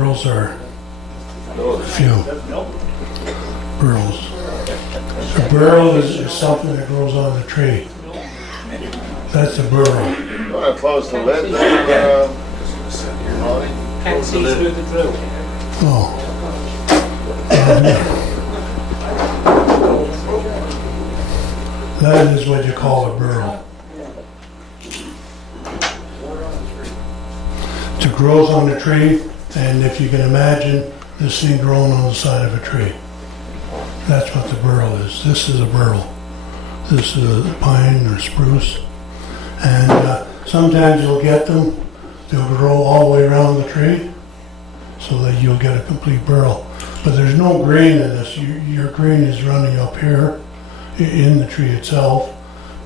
burls are few. Burls. A burl is something that grows on the tree. That's a burl. You want to close the lid? Can't see through the drill. Oh. That is what you call a burl. It grows on the tree, and if you can imagine this thing growing on the side of a tree. That's what the burl is. This is a burl. This is a pine or spruce. And sometimes you'll get them, they'll grow all the way around the tree so that you'll get a complete burl. But there's no grain in this. Your grain is running up here in the tree itself,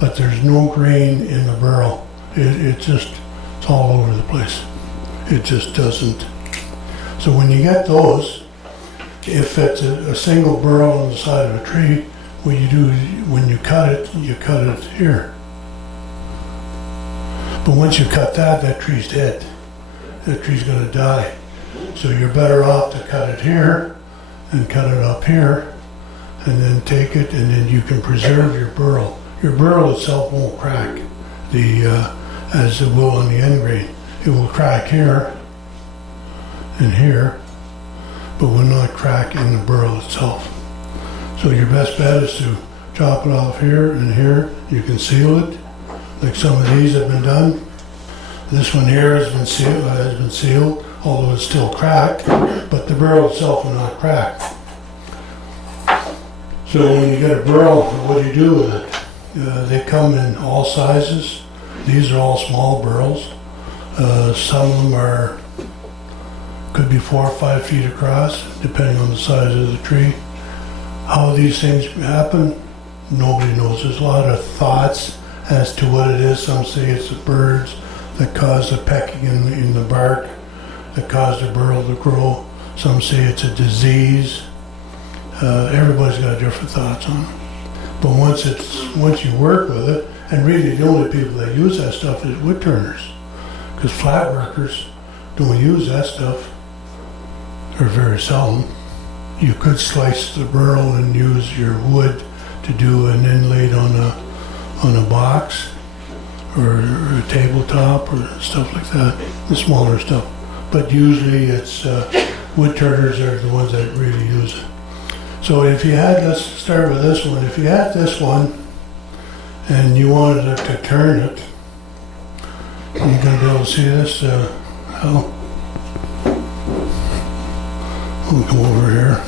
but there's no grain in the burl. It's all over the place. It just doesn't. So when you get those, if it's a single burl on the side of a tree, what you do is when you cut it here. But once you cut that tree's dead. That tree's going to die. So you're better off to cut it here and cut it up here, and then take it, and then you can preserve your burl. Your burl itself won't crack as it will on the end grain. It will crack here and here, but will not crack in the burl itself. So your best bet is to chop it off here and here. You can seal it, like some of these have been done. This one here has been sealed, although it's still cracked, but the burl itself will not crack. So when you get a burl, what do you do with it? They come in all sizes. These are all small burls. Some of them could be 4 or 5 feet across, depending on the size of the tree. How these things happen, nobody knows. There's a lot of thoughts as to what it is. Some say it's the birds that cause the pecking in the bark, that cause the burl to grow. Some say it's a disease. Everybody's got different thoughts on it. But once you work with it, and really the only people that use that stuff is wood turners, because flat workers don't use that stuff, or very seldom. You could slice the burl and use your wood to do an inlay on a box or a tabletop or stuff like that, the smaller stuff. But usually it's wood turners are the ones that really use it. So if you had, let's start with this one. If you had this one and you wanted it to turn it, you're going to be able to see this. I'll come over here.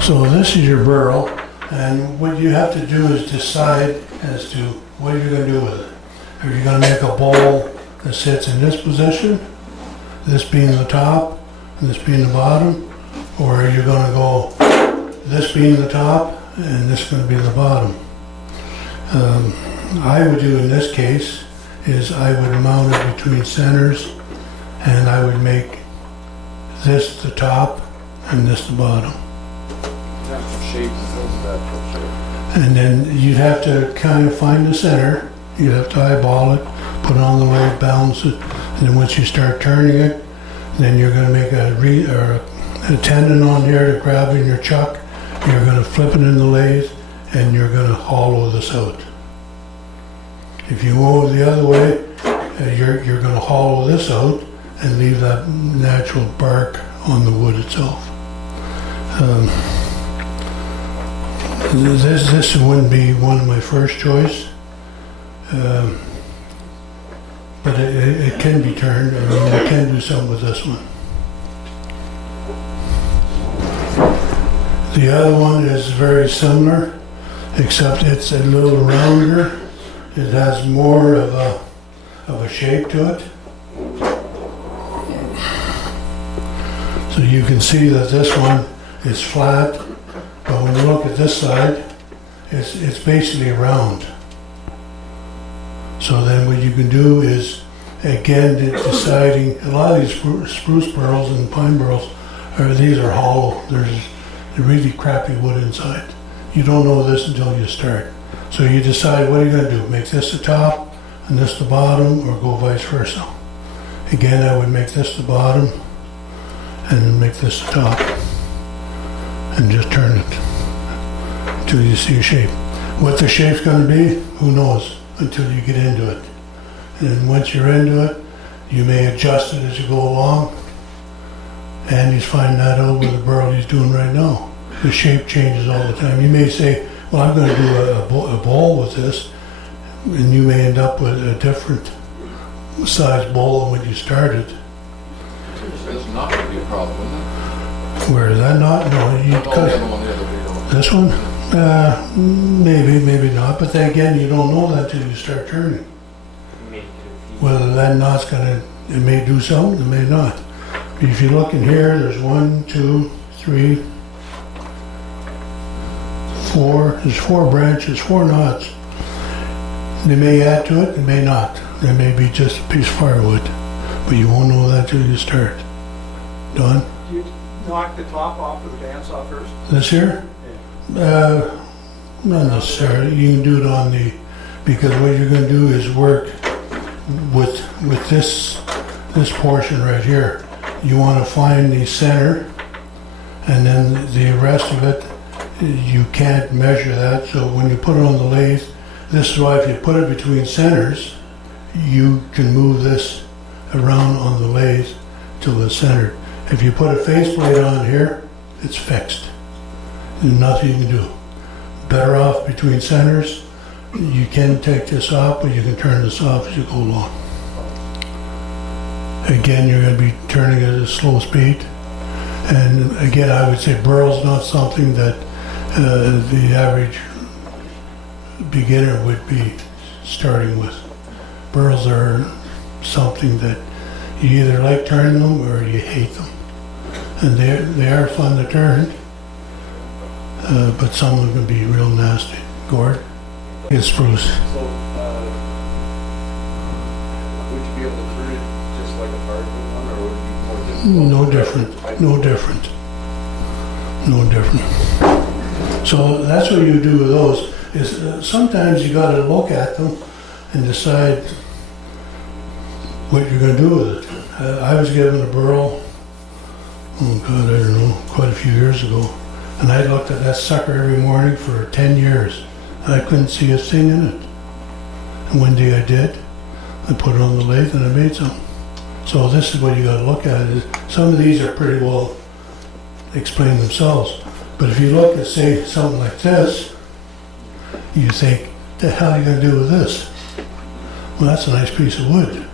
So this is your burl, and what you have to do is decide as to what you're going to do with it. Are you going to make a bowl that sits in this position, this being the top and this being the bottom, or are you going to go this being the top and this going to be the bottom? I would do in this case is I would mount it between centers, and I would make this the top and this the bottom. And then you'd have to kind of find the center. You'd have to eyeball it, put it on the lathe, balance it, and then once you start turning it, then you're going to make a tendon on here to grab in your chuck. You're going to flip it in the lathe, and you're going to hollow this out. If you go the other way, you're going to hollow this out and leave that natural bark on the wood itself. This wouldn't be one of my first choice, but it can be turned. I mean, I can do something with this one. The other one is very similar, except it's a little rounder. It has more of a shape to it. So you can see that this one is flat. But when you look at this side, it's basically round. So then what you can do is, again, deciding, a lot of these spruce burls and pine burls, these are hollow. the really crappy wood inside. You don't know this until you start. So you decide what are you going to do, make this the top and this the bottom, or go vice versa. Again, I would make this the bottom and then make this the top and just turn it until you see a shape. What the shape's going to be, who knows, until you get into it. And then once you're into it, you may adjust it as you go along. And he's finding that out with the burl he's doing right now. The shape changes all the time. You may say, well, I'm going to do a bowl with this, and you may end up with a different size bowl than when you started. It's not going to be a problem, isn't it? Where is that not? No, you The cut other one, the other video. this one. Maybe, maybe not. But then again, you don't know that until you start turning. Whether that knot's gonna, it may do something, it may not. If you look in here, there's 1, 2, 3, 4. There's 4 branches, 4 knots. They may add to it, they may not. They may be just a piece of firewood, but you won't know that till you start. Don? Do you knock the top off of the bandsaw first? This here? Not necessarily. You can do it on the, because what you're gonna do is work with this portion right here. You wanna find the center, and then the rest of it, you can't measure that, so when you put it on the lathe, this is why if you put it between centers, you can move this around on the lathe till it's centered. If you put a faceplate on here, it's fixed. There's nothing you can do. Better off between centers. You can take this off, but you can turn this off as you go along. Again, you're going to be turning at a slow speed. And again, I would say burl's not something that the average beginner would be starting with. Burls are something that you either like turning them or you hate them. And they are fun to turn, but some of them can be real nasty. Gord? It's spruce. So, would you be able to turn it just like a hardwood one, or would it be more difficult? No different, no different, no different. So that's what you do with those, is sometimes you gotta look at them and decide what you're gonna do with it. I was given a burl, oh God, I don't know, quite a few years ago, and I looked at that sucker every morning for 10 years. I couldn't see a thing in it. And one day I did. I put it on the lathe and I made some. So this is what you got to look at. Is some of these are pretty well explained themselves. But if you look at, say, something like this, you think, the hell are you going to do with this? Well, that's a nice piece of wood.